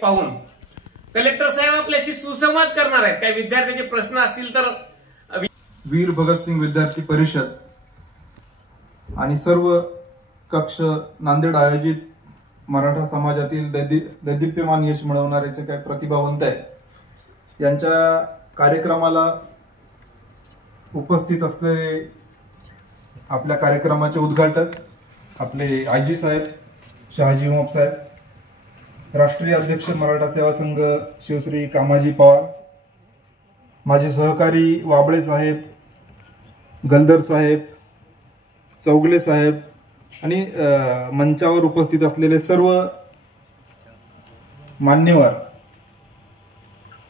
पाहून कलेक्टर साहेब आपल्याशी सुसंवाद करणार आहेत। काही विद्यार्थ्यांचे प्रश्न असतील तर वीर भगतसिंग विद्यार्थी परिषद आणि सर्व कक्ष नांदेड आयोजित मराठा समाजातील दैदिप्यमान यश मिळवणारे जे काही प्रतिभावंत आहेत यांच्या कार्यक्रमाला उपस्थित असलेले आपल्या कार्यक्रमाचे उद्घाटक आपले आयजी साहेब शहाजी उमप साहेब, राष्ट्रीय अध्यक्ष मराठा सेवा संघ शिवश्री कामाजी पवार, माझे सहकारी वाबळे साहेब, गलदर साहेब, चौगले साहेब आणि मंचावर उपस्थित असलेले सर्व मान्यवर।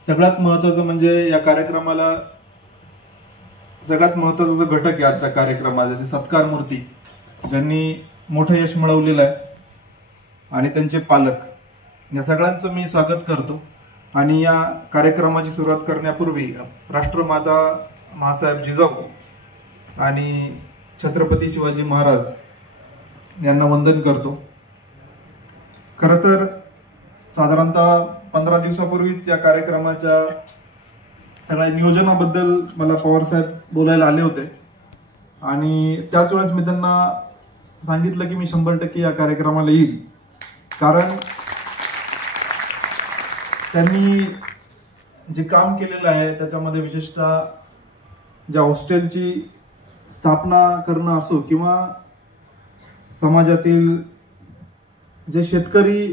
सगळ्यात महत्त्वाचं म्हणजे या कार्यक्रमाला सगळ्यात महत्त्वाचा जो घटक आहे आजच्या कार्यक्रमाचा सत्कार मूर्ती ज्यांनी मोठं यश मिळवलेलं आहे आणि त्यांचे पालक या सगळ्यांचं मी स्वागत करतो। आणि या कार्यक्रमाची सुरुवात करण्यापूर्वी राष्ट्रमाता महासाहेब जिजाऊ आणि छत्रपती शिवाजी महाराज यांना वंदन करतो। खरं तर साधारणतः 15 दिवसापूर्वीच या कार्यक्रमाच्या सगळ्या नियोजनाबद्दल मला पवार साहेब बोलायला आले होते आणि त्याच वेळेस मी त्यांना सांगितलं की मी 100% या कार्यक्रमाला येईल, कारण त्यांनी जे काम केलेलं आहे त्याच्यामध्ये विशेषतः ज्या हॉस्टेलची स्थापना करणं असो किंवा समाजातील जे शेतकरी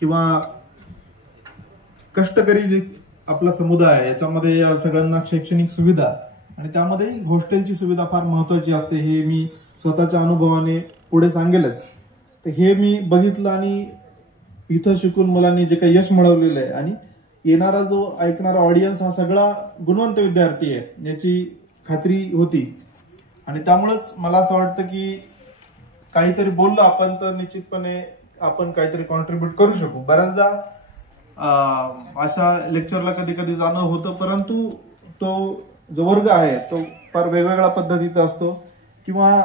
किंवा कष्टकरी जे आपला समुदाय आहे याच्यामध्ये या सगळ्यांना शैक्षणिक सुविधा आणि त्यामध्ये हॉस्टेलची सुविधा फार महत्वाची असते हे मी स्वतःच्या अनुभवाने पुढे सांगेलच। तर हे मी बघितलं आणि इथं शिकून मुलांनी जे काही यश मिळवलेलं आहे आणि येणारा जो ऐकणारा ऑडियन्स हा सगळा गुणवंत विद्यार्थी आहे याची खात्री होती आणि त्यामुळेच मला असं वाटतं की काहीतरी बोललो आपण तर निश्चितपणे आपण काहीतरी कॉन्ट्रीब्यूट करू शकू। बऱ्याचदा अशा लेक्चरला कधी कधी जाणं होतं, परंतु तो जो वर्ग आहे तो फार वेगवेगळ्या पद्धतीचा असतो किंवा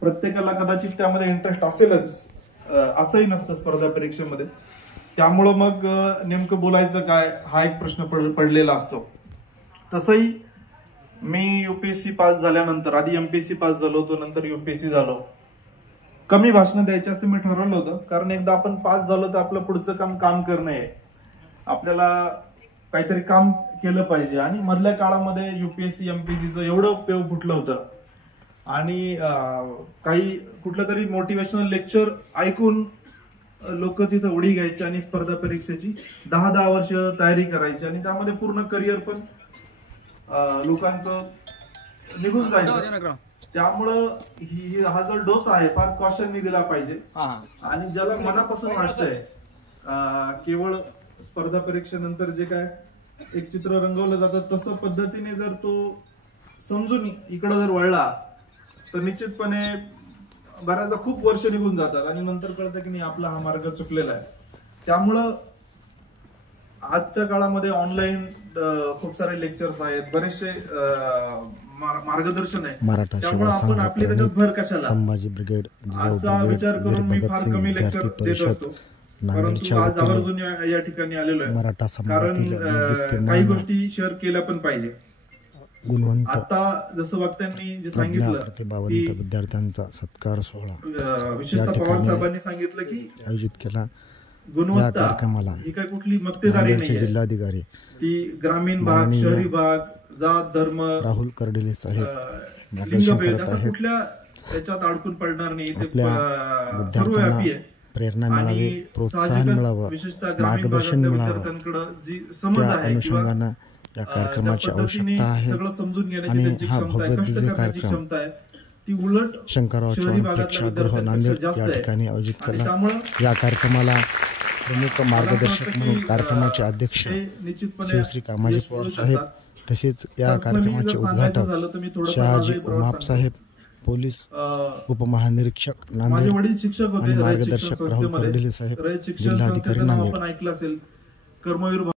प्रत्येकाला कदाचित त्यामध्ये इंटरेस्ट असेलच असंही नसतं स्पर्धा परीक्षेमध्ये। त्यामुळं मग नेमकं बोलायचं काय हा एक प्रश्न पडलेला असतो। तसंही मी यूपीएससी पास झाल्यानंतर आधी एमपीएससी पास झालो होतो, नंतर यूपीएससी झालो। कमी भाषणं द्यायची असं मी ठरवलं होतं, कारण एकदा आपण पास झालो तर आपलं पुढचं काम करणं आहे, आपल्याला काहीतरी काम केलं पाहिजे। आणि मधल्या काळामध्ये यूपीएससी एमपीएससीचं एवढं पेव फुटलं होतं आणि काही कुठलं तरी मोटिवेशनल लेक्चर ऐकून लोक तिथं उडी घ्यायची आणि स्पर्धा परीक्षेची 10 वर्ष तयारी करायची आणि त्यामध्ये पूर्ण करिअर पण लोकांचं निघून जायचं। त्यामुळं हा जो डोस आहे फार कॉशननी दिला पाहिजे आणि ज्याला मनापासून वाटतंय केवळ स्पर्धा परीक्षेनंतर जे काय एक चित्र रंगवलं जातं तसं पद्धतीने जर तो समजून इकडं जर वळला तर निश्चितपणे बऱ्याचदा खूप वर्ष निघून जातात आणि नंतर कळतं की नाही आपला हा मार्ग चुकलेला आहे। त्यामुळं आजच्या काळामध्ये ऑनलाईन खूप सारे लेक्चर्स आहेत, बरेचसे मार्गदर्शन आहे, त्यामुळे आपण आपली त्याच्यात भर कशाला संभाजी ब्रिगेड असा विचार करून मी फार कमी लेक्चर देत असतो। परंतु आज आवर्जून या ठिकाणी आलेलो आहे कारण काही गोष्टी शेअर केल्या पण पाहिजे। आता जसं वक्त्यांनी जे सांगितलं की विद्यार्थ्यांचा सत्कार सोहळा विशेषतः पवार साहेबांनी सांगितलं की आयोजित केला। गुणवत्ता ही काही कुठली मक्तेदारी नाही, जिल्हाधिकारी ती ग्रामीण भाग, शहरी भाग, जात, धर्म, राहुल कर्डिले साहेब लिंगभेद असं कुठल्या त्याच्यात अडकून पडणार नाही, ते सर्वव्यापी आहे। प्रेरणा मिळावी, प्रोत्साहन मिळावं, मार्गदर्शन मिळावं, जी समज आहे अनुषंगानं या कार्यक्रमाची आवश्यकता आहे सगळं समजून घेण्याची आणि त्यांची हा क्षमता आहे, भव्य कष्ट दिव्य करण्याची कार्यक्रम क्षमता आहे ती उलट शंकरराव चव्हाण प्रेक्षागृह नांदेड या ठिकाणी आयोजित केला। या कार्यक्रमाला प्रमुख मार्गदर्शक म्हणून कार्यक्रमाचे अध्यक्ष शिवश्री कामाजी पवार साहेब, तसेच या कार्यक्रमाचे उद्घाटक शहाजी उमप साहेब, पोलीस उपमहानिरीक्षक नांदेड आणि मार्गदर्शक राहुल कर्डिले साहेब, जिल्हाधिकारी नांदेड। ऐकलं असेल कर्मवीर